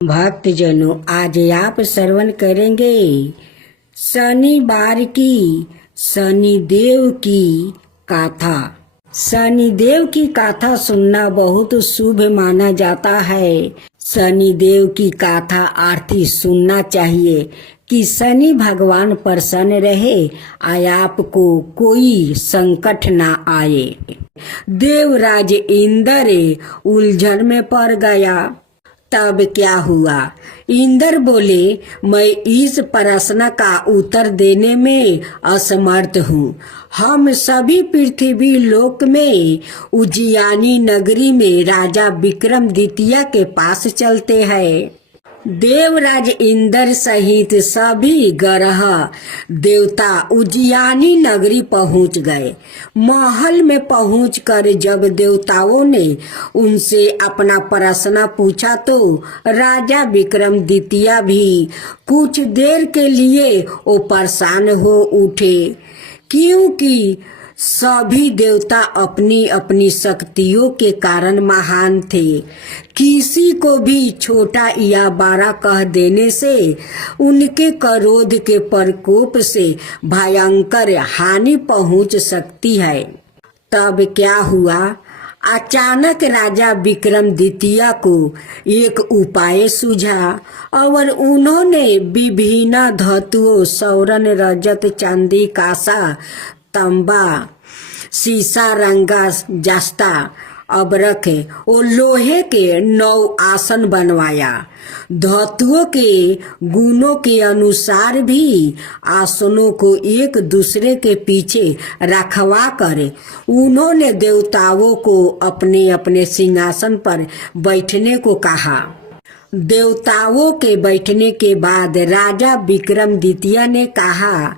भक्तजनों, आज आप श्रवण करेंगे शनिवार की शनिदेव की गाथा। शनिदेव की गाथा सुनना बहुत शुभ माना जाता है। शनिदेव की गाथा आरती सुनना चाहिए कि शनि भगवान प्रसन्न रहे, आपको कोई संकट ना आए। देवराज इंद्र उलझन में पड़ गया। तब क्या हुआ? इंद्र बोले, मैं इस प्रश्न का उत्तर देने में असमर्थ हूँ। हम सभी पृथ्वी लोक में उज्जैनी नगरी में राजा विक्रमादित्य के पास चलते हैं। देवराज इंद्र सहित सभी ग्रह देवता उज्जैनी नगरी पहुंच गए। महल में पहुंचकर जब देवताओं ने उनसे अपना प्रश्न पूछा तो राजा विक्रमादित्य भी कुछ देर के लिए वो परेशान हो उठे, क्योंकि सभी देवता अपनी अपनी शक्तियों के कारण महान थे। किसी को भी छोटा या बड़ा कह देने से उनके क्रोध के प्रकोप से भयंकर हानि पहुंच सकती है। तब क्या हुआ? अचानक राजा विक्रमादित्य को एक उपाय सूझा और उन्होंने विभिन्न धातुओं स्वर्ण, रजत, चांदी, कांसा, तांबा, शीशा, रंगा, जस्ता, अबरख और लोहे के 9 आसन बनवाया। धातुओं के गुणों के अनुसार भी आसनों को एक दूसरे के पीछे रखवा कर उन्होंने देवताओं को अपने अपने सिंहासन पर बैठने को कहा। देवताओं के बैठने के बाद राजा विक्रमादित्य ने कहा,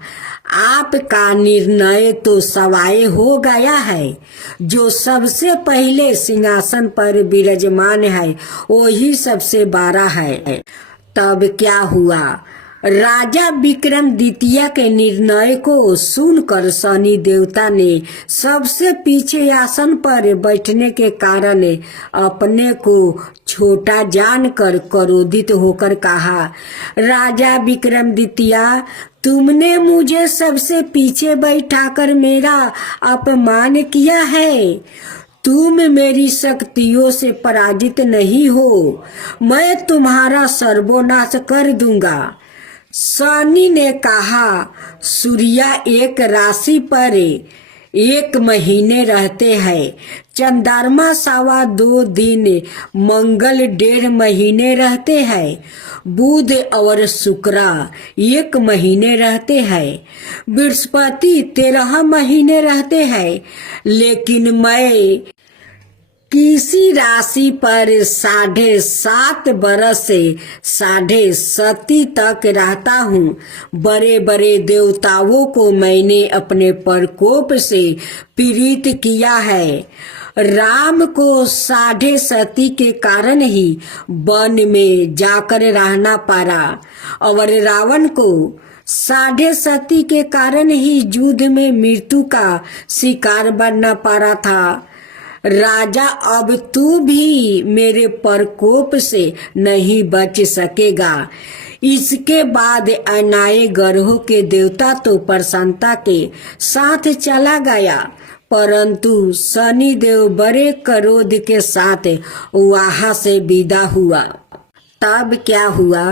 आपका निर्णय तो सवाय हो गया है। जो सबसे पहले सिंहासन पर विराजमान है वही सबसे बड़ा है। तब क्या हुआ? राजा विक्रमादित्य के निर्णय को सुनकर शनि देवता ने सबसे पीछे आसन पर बैठने के कारण अपने को छोटा जानकर क्रोधित होकर कहा, राजा विक्रमादित्य, तुमने मुझे सबसे पीछे बैठाकर मेरा अपमान किया है। तुम मेरी शक्तियों से पराजित नहीं हो। मैं तुम्हारा सर्वनाश कर दूंगा। शनि ने कहा, सूर्य एक राशि पर 1 महीने रहते हैं, चंद्रमा 2.25 दिन, मंगल 1.5 महीने रहते हैं, बुध और शुक्र 1 महीने रहते हैं, बृहस्पति 13 महीने रहते हैं। लेकिन मैं किसी राशि पर 7.5 बरस से 7.5 तक रहता हूँ। बड़े बड़े देवताओं को मैंने अपने प्रकोप से पीड़ित किया है। राम को 7.5 के कारण ही वन में जाकर रहना पड़ा और रावण को 7.5 के कारण ही युद्ध में मृत्यु का शिकार बनना पड़ा था। राजा, अब तू भी मेरे प्रकोप से नहीं बच सकेगा। इसके बाद अन्य ग्रहों के देवता तो प्रसन्नता के साथ चला गया, परंतु शनि देव बड़े क्रोध के साथ वहां से विदा हुआ। तब क्या हुआ?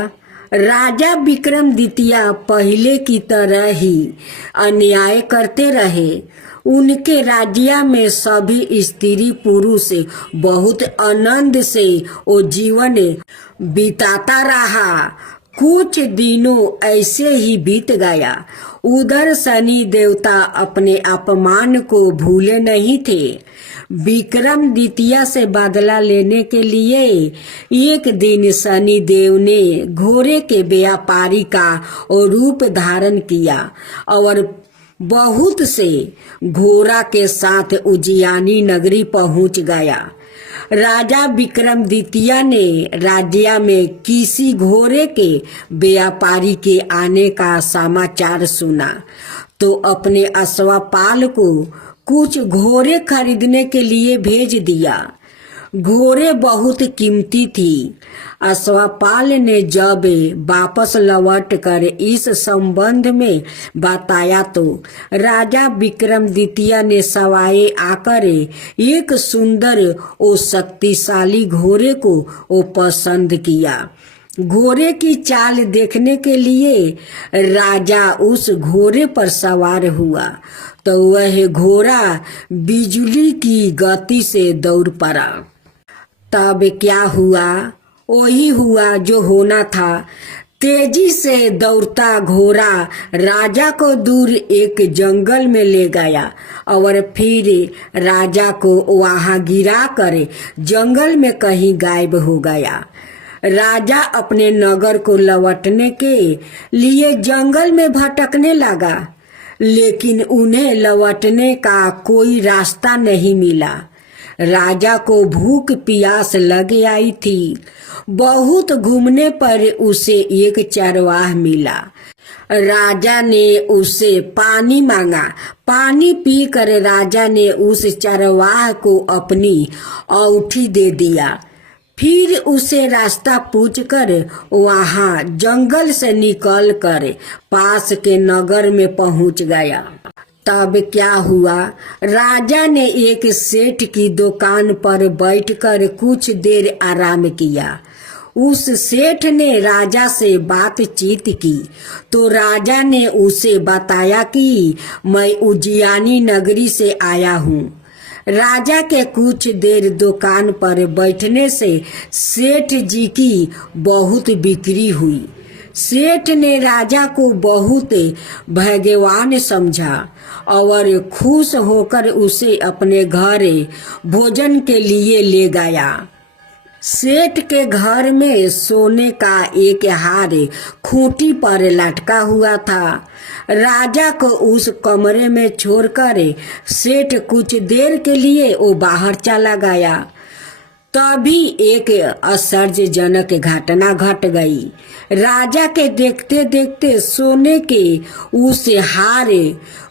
राजा विक्रमादित्य पहले की तरह ही अन्याय करते रहे। उनके राज्य में सभी स्त्री पुरुष बहुत आनंद से वो जीवन बिताता रहा। कुछ दिनों ऐसे ही बीत गया। उधर शनि देवता अपने अपमान को भूले नहीं थे। विक्रमादित्य से बदला लेने के लिए एक दिन शनि देव ने घोड़े के व्यापारी का रूप धारण किया और बहुत से घोड़ा के साथ उज्जैनी नगरी पहुंच गया। राजा विक्रमादित्य ने राज्य में किसी घोड़े के व्यापारी के आने का समाचार सुना तो अपने अश्वपाल को कुछ घोड़े खरीदने के लिए भेज दिया। घोड़े बहुत कीमती थी। अश्वपाल ने जब वापस लौट कर इस संबंध में बताया तो राजा विक्रमादित्य ने सवाए आकर एक सुंदर और शक्तिशाली घोड़े को पसंद किया। घोड़े की चाल देखने के लिए राजा उस घोड़े पर सवार हुआ तो वह घोड़ा बिजली की गति से दौड़ पड़ा। तब क्या हुआ? वही हुआ जो होना था। तेजी से दौड़ता घोड़ा राजा को दूर एक जंगल में ले गया और फिर राजा को वहां गिरा कर जंगल में कहीं गायब हो गया। राजा अपने नगर को लौटने के लिए जंगल में भटकने लगा, लेकिन उन्हें लौटने का कोई रास्ता नहीं मिला। राजा को भूख प्यास लग आई थी। बहुत घूमने पर उसे एक चरवाह मिला। राजा ने उससे पानी मांगा। पानी पीकर राजा ने उस चरवाह को अपनी औंठी दे दिया। फिर उसे रास्ता पूछकर वहां जंगल से निकल कर पास के नगर में पहुंच गया। तब क्या हुआ? राजा ने एक सेठ की दुकान पर बैठकर कुछ देर आराम किया। उस सेठ ने राजा से बातचीत की तो राजा ने उसे बताया कि मैं उज्जैनी नगरी से आया हूँ। राजा के कुछ देर दुकान पर बैठने से सेठ जी की बहुत बिक्री हुई। सेठ ने राजा को बहुत भाग्यवान समझा और खुश होकर उसे अपने घर भोजन के लिए ले गया। सेठ के घर में सोने का एक हार खूंटी पर लटका हुआ था। राजा को उस कमरे में छोड़कर सेठ कुछ देर के लिए वो बाहर चला गया। तभी एक आश्चर्यजनक घटना घट गई। राजा के देखते देखते सोने के उस हार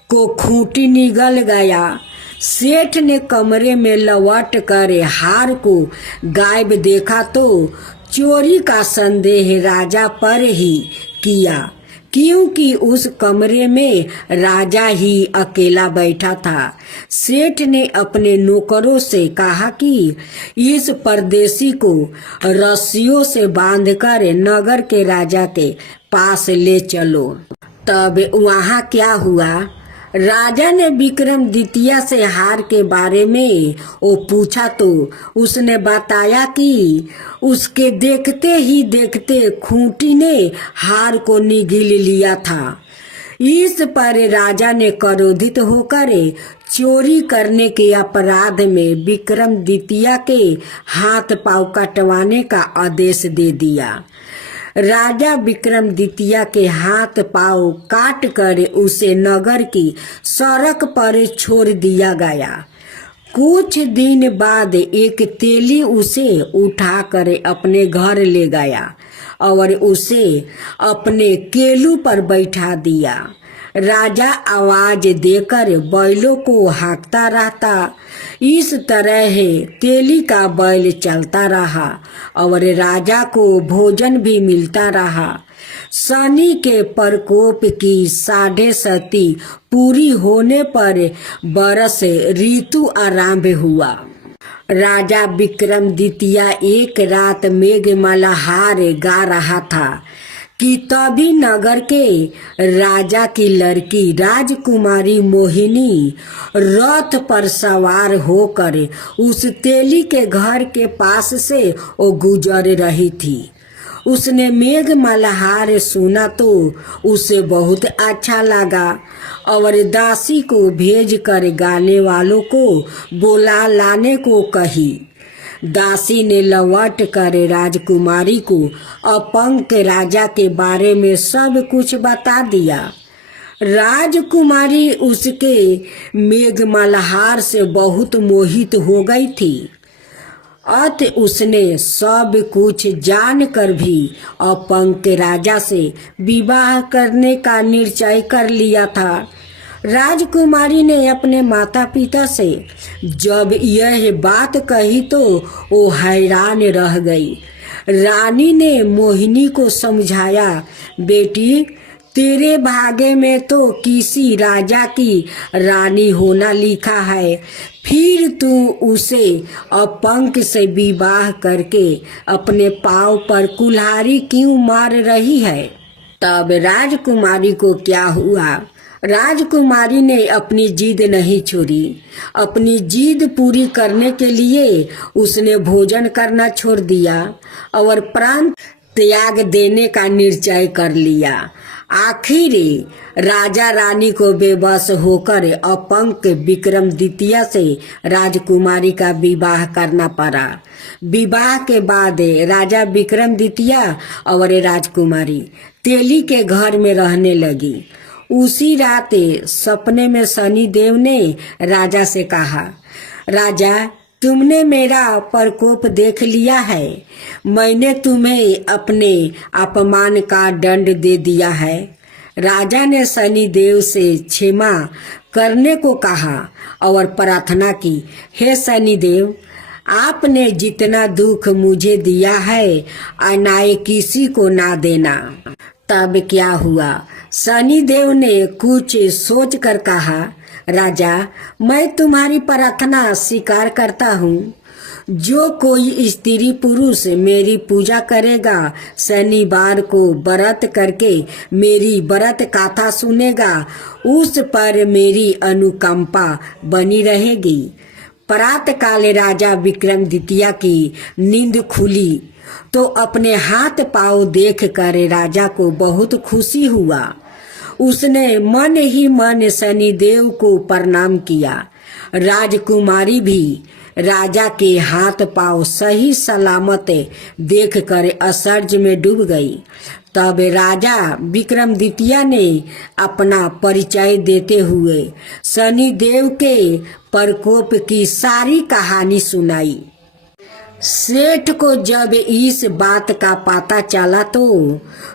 को खूंटी निगल गया। सेठ ने कमरे में लौट कर हार को गायब देखा तो चोरी का संदेह राजा पर ही किया, क्योंकि उस कमरे में राजा ही अकेला बैठा था। सेठ ने अपने नौकरों से कहा कि इस परदेशी को रस्सियों से बांधकर नगर के राजा के पास ले चलो। तब वहां क्या हुआ? राजा ने विक्रमादित्य से हार के बारे में वो पूछा तो उसने बताया कि उसके देखते ही देखते खूंटी ने हार को निगल लिया था। इस पर राजा ने क्रोधित होकर चोरी करने के अपराध में विक्रमादित्य के हाथ पांव कटवाने का आदेश दे दिया। राजा विक्रमादित्य के हाथ पांव काट कर उसे नगर की सड़क पर छोड़ दिया गया। कुछ दिन बाद एक तेली उसे उठाकर अपने घर ले गया और उसे अपने केलू पर बैठा दिया। राजा आवाज देकर बैलों को हाँकता रहता। इस तरह तेली का बैल चलता रहा और राजा को भोजन भी मिलता रहा। शनि के प्रकोप की 7.5 पूरी होने पर बरस ऋतु आरंभ हुआ। राजा विक्रमादित्य एक रात मेघमल्हार गा रहा था कि तभी नगर के राजा की लड़की राजकुमारी मोहिनी रथ पर सवार होकर उस तेली के घर के पास से वो गुजर रही थी। उसने मेघमल्हार सुना तो उसे बहुत अच्छा लगा और दासी को भेजकर गाने वालों को बुला लाने को कही। दासी ने लौट कर राजकुमारी को अपंग के राजा के बारे में सब कुछ बता दिया। राजकुमारी उसके मेघमल्हार से बहुत मोहित हो गई थी। अत उसने सब कुछ जानकर भी अपंग के राजा से विवाह करने का निश्चय कर लिया था। राजकुमारी ने अपने माता पिता से जब यह बात कही तो वो हैरान रह गई। रानी ने मोहिनी को समझाया, बेटी तेरे भाग्य में तो किसी राजा की रानी होना लिखा है, फिर तू उसे अपंक से विवाह करके अपने पाँव पर कुल्हाड़ी क्यों मार रही है। तब राजकुमारी को क्या हुआ, राजकुमारी ने अपनी जिद नहीं छोड़ी। अपनी जिद पूरी करने के लिए उसने भोजन करना छोड़ दिया और प्राण त्याग देने का निश्चय कर लिया। आखिर राजा रानी को बेबस होकर अपंक विक्रमादित्य से राजकुमारी का विवाह करना पड़ा। विवाह के बाद राजा विक्रमादित्य और राजकुमारी तेली के घर में रहने लगी। उसी रात सपने में शनिदेव ने राजा से कहा, राजा तुमने मेरा प्रकोप देख लिया है, मैंने तुम्हें अपने अपमान का दंड दे दिया है। राजा ने शनिदेव से क्षमा करने को कहा और प्रार्थना की, हे शनिदेव आपने जितना दुख मुझे दिया है अनाय किसी को ना देना। तब क्या हुआ, शनिदेव ने कुछ सोच कर कहा, राजा मैं तुम्हारी प्रार्थना स्वीकार करता हूँ। जो कोई स्त्री पुरुष मेरी पूजा करेगा, शनिवार को व्रत करके मेरी व्रत कथा सुनेगा, उस पर मेरी अनुकंपा बनी रहेगी। प्रातः काल राजा विक्रमादित्य की नींद खुली तो अपने हाथ पांव देख कर राजा को बहुत खुशी हुआ। उसने मन ही मन शनिदेव को प्रणाम किया। राजकुमारी भी राजा के हाथ पांव सही सलामत देखकर आश्चर्य में डूब गई। तब राजा विक्रमादित्य ने अपना परिचय देते हुए शनिदेव के प्रकोप की सारी कहानी सुनाई। सेठ को जब इस बात का पता चला तो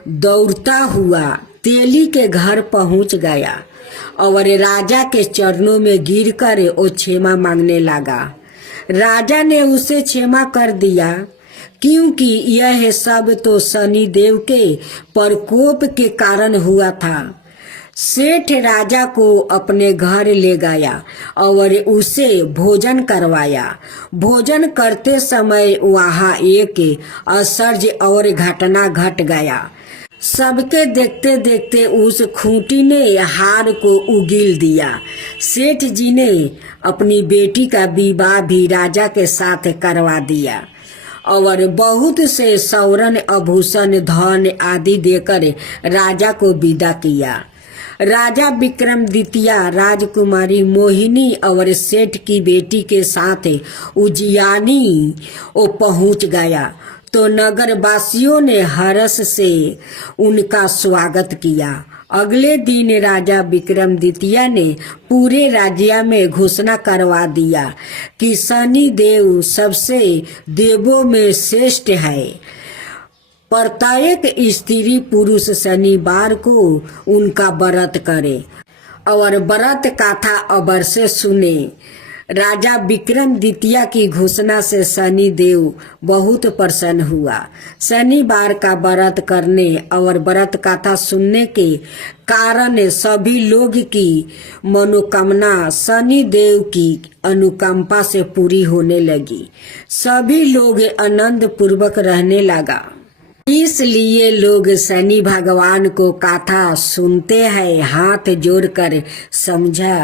दौड़ता हुआ तेली के घर पहुंच गया और राजा के चरणों में गिरकर वो क्षमा मांगने लगा। राजा ने उसे क्षमा कर दिया, क्योंकि यह सब तो शनिदेव के प्रकोप के कारण हुआ था। सेठ राजा को अपने घर ले गया और उसे भोजन करवाया। भोजन करते समय वहाँ एक आश्चर्य और घटना घट गया। सबके देखते देखते उस खूंटी ने हार को उगील दिया। सेठ जी ने अपनी बेटी का विवाह भी राजा के साथ करवा दिया और बहुत से स्वर्ण आभूषण धन आदि देकर राजा को विदा किया। राजा विक्रमादित्य राजकुमारी मोहिनी और सेठ की बेटी के साथ उज्जैनी वो पहुंच गया तो नगर वासियों ने हर्ष से उनका स्वागत किया। अगले दिन राजा विक्रमादित्य ने पूरे राज्य में घोषणा करवा दिया कि शनि देव सबसे देवों में श्रेष्ठ है। प्रत्येक स्त्री पुरुष शनिवार को उनका व्रत करे और व्रत कथा अवश्य सुने। राजा विक्रमादित्य की घोषणा से शनि देव बहुत प्रसन्न हुआ। शनिवार का व्रत करने और व्रत कथा सुनने के कारण सभी लोग की मनोकामना शनि देव की अनुकंपा से पूरी होने लगी। सभी लोग आनंद पूर्वक रहने लगा। इसलिए लोग शनि भगवान को कथा सुनते हैं हाथ जोड़कर समझा।